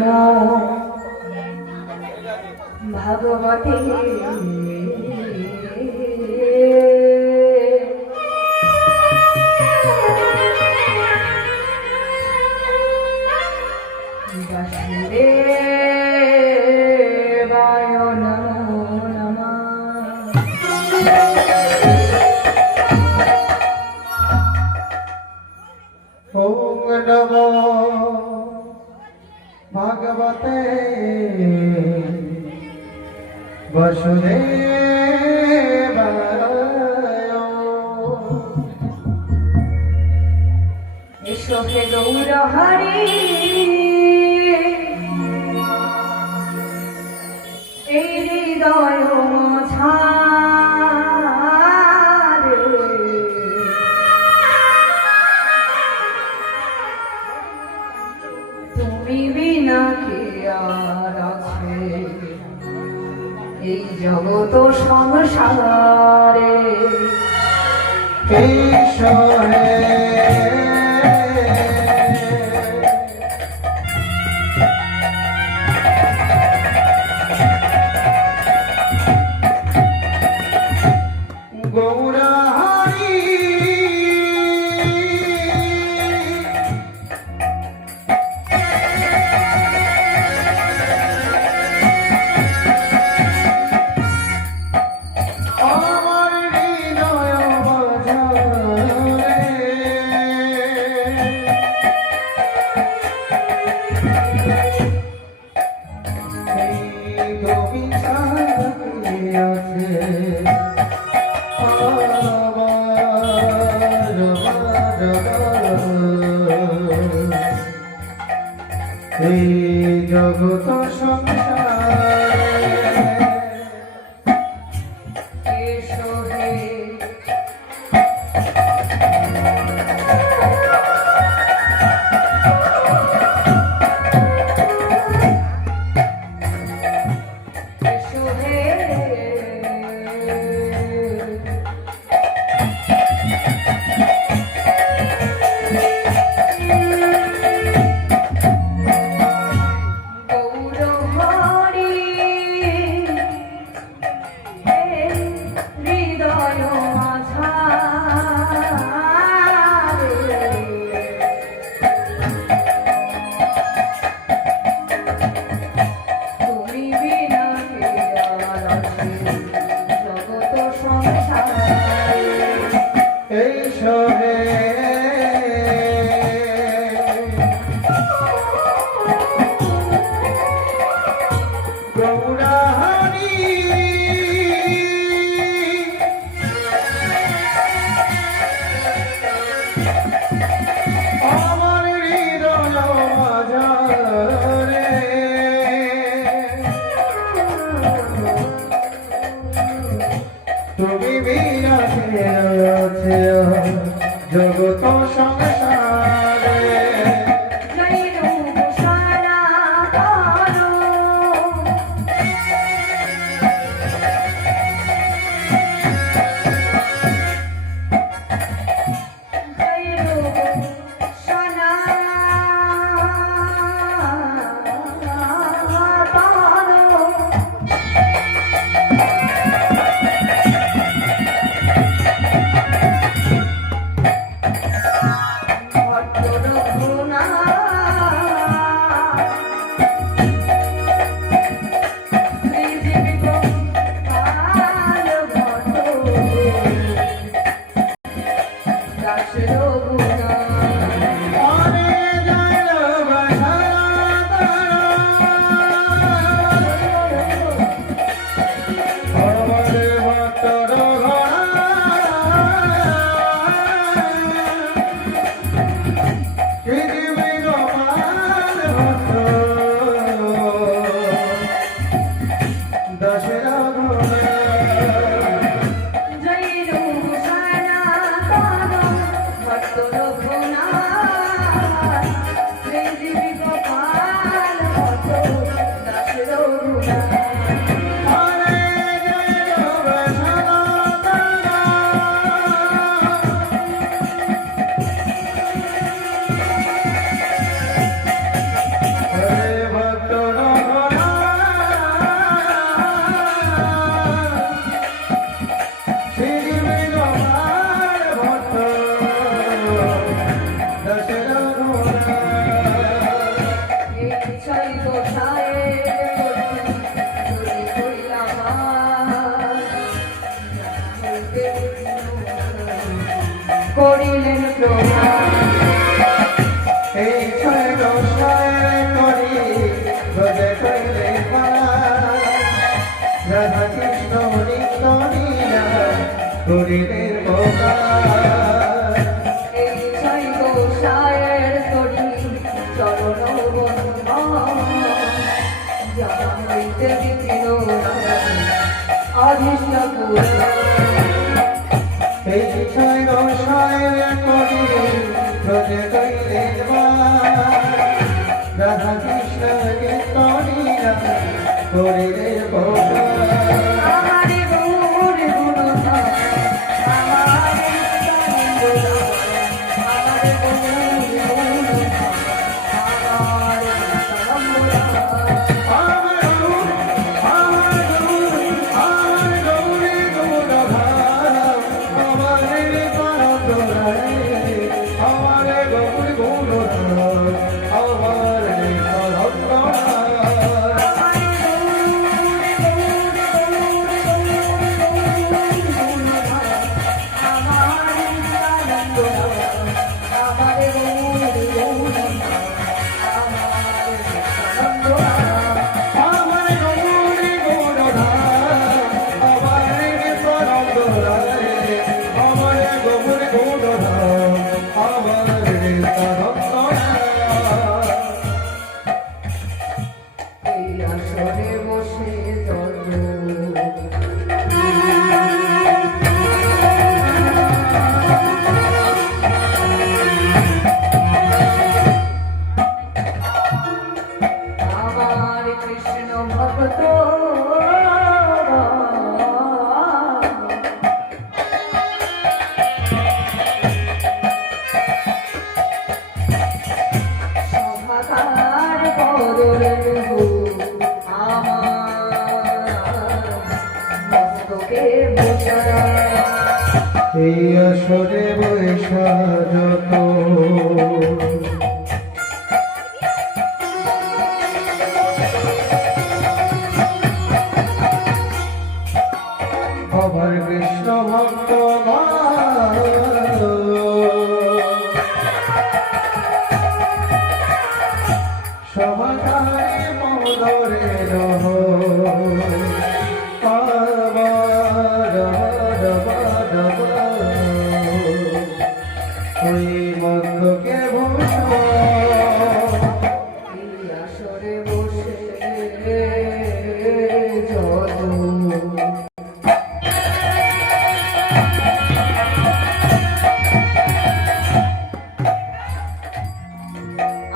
নমো ভগবতে বাসুদেবায় নমো নমঃ। ওম নমো ভগবতে বাসুদেবায়। এসো হে গৌর হরি, এই হৃদয় মাঝারে তুমি বিনা কে আর আছে এই জগৎ সংসারে। ঈশ্বরে গৌরহরি আমার হৃদয় বাজারে এই গোবিন্দ আছে এই জগৎ সংসারে। এসো হে এসো হে গৌর হরি, হৃদয় মাঝারে তুমি বিনা কে আর আছে জগৎ সংসারে। ঈশ্বরে গৌরহরি আমার হৃদয় মাঝারে তুমি বিরাজে আছে জগৎ সংসারে। জয় রূপ সনাতন, জয় রূপ সনাতন। এই ছয় দশায় করি রোজে কইলে রাধা কৃষ্ণ নিত্য লীলা করিলে প্রকাশ এই ছয় গোসায়ের তরি চরণ বন্ধন যাহা হইতে বিপিন অধীষ্ট এই ছয় দশায় করি রোজে কইলে রাধা কৃষ্ণ নিত্য লীলা করিলে প্রকাশ আমারে গৌর গুণধর আমারে সনন্দন আমারে গৌর গুণধর আমারে সনন্দন আসরে বসে যত আমার কৃষ্ণ ভক্ত সভাকার বদল এই আসরে বৈশা যত আমার কৃষ্ণ ভক্ত সমাধানে মদরে রহ ওই মন্দকে ভূষণ আসরে বসে যত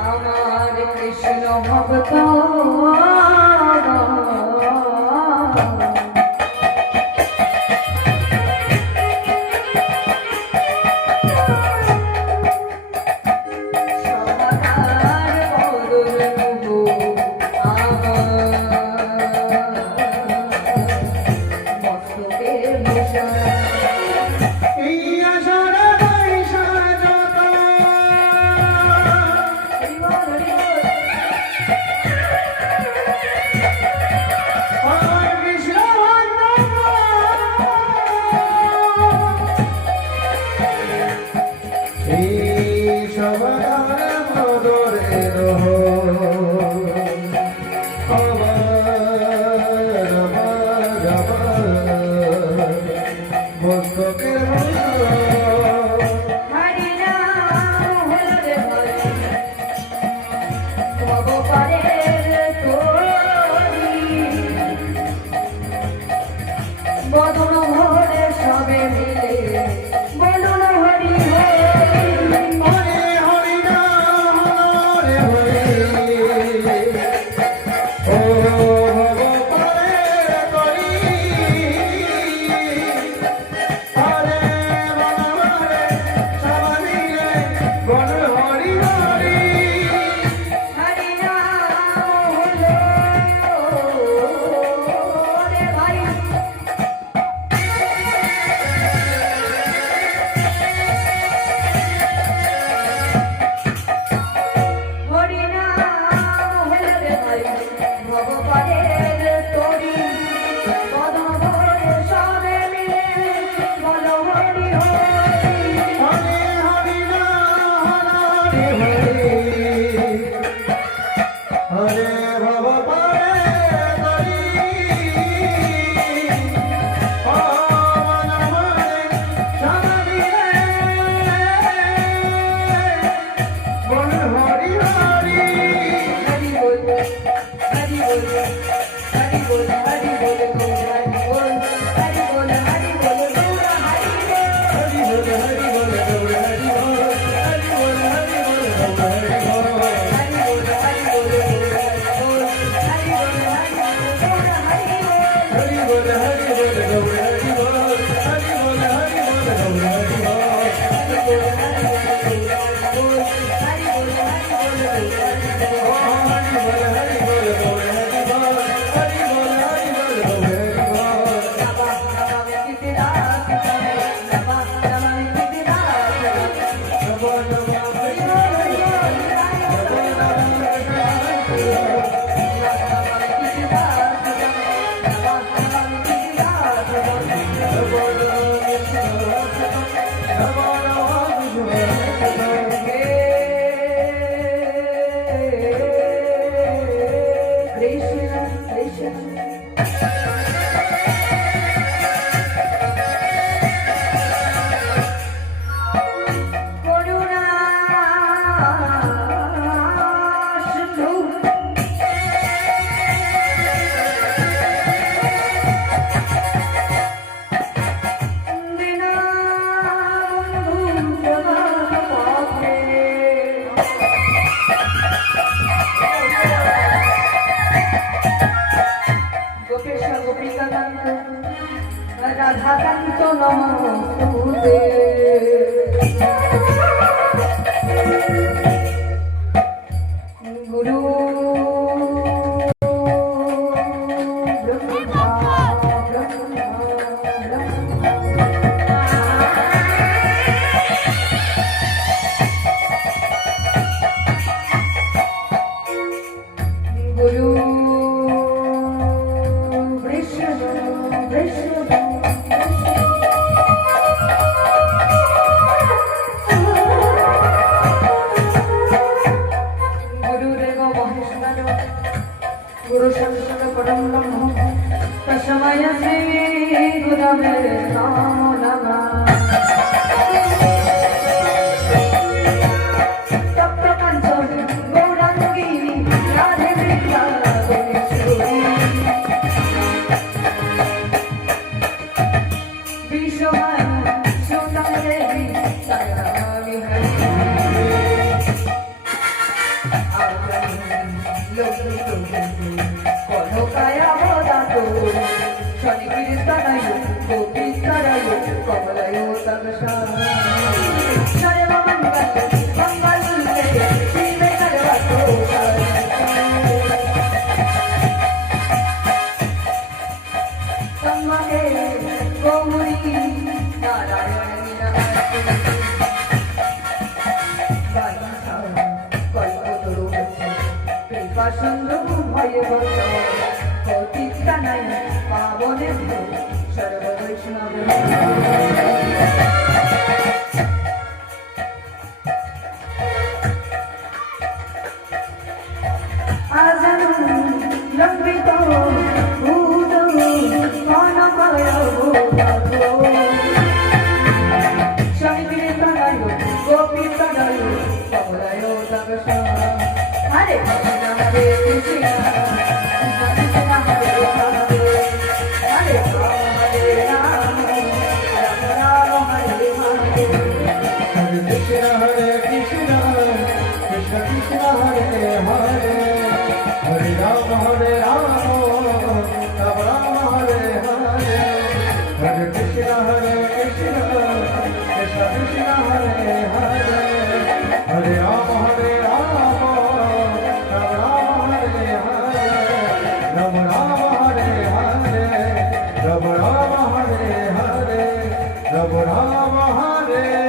আমার কৃষ্ণ ভক্ত সবাই মদরে রাধাকান্ত নমস্তুতে গুরু ব্রহ্মা ব্রহ্মা গুরু বিষ্ণু বিষ্ণু গুরুদেব মহেশ্বর গুরু সাক্ষাৎ পরম ব্রহ্ম তস্मै শ্রী গুরবে নমো নমঃ তপ্তকাঞ্চন গৌরাঙ্গী রাধে বিদ্যা গণেশ্বরী বিশ্বভানু সুতা দেবী সায়ামি হরি কনকায়া বদাতো শনি কীর্তনায় গোপীস্তরায় কমলায় তগসা সর্ব মঙ্গল মঙ্গলে শিবে সর্বতো সম্মগে গৌরী নারায়ণ সুন্দর ভয়ে ভক্ত নাই পাবনে সর্ব বৈষ্ণব আজানু লম্বিত ভূত মনময় স্বামী কীর্তনায় গোপী তনয় কমলায় তগসা হরে কৃষ্ণ হরে কৃষ্ণ কৃষ্ণ কৃষ্ণ হরে হরে হরে রাম রাম হরে Hare Hare Krishna Krishna Krishna Hare Hare Hare Rama Hare Rama Rama Rama Hare Hare Hare Krishna Krishna Krishna Hare Hare Hare Rama Hare Rama Rama Rama Hare Hare Rama Rama Hare Hare Rama Rama Hare Hare Rama Rama Hare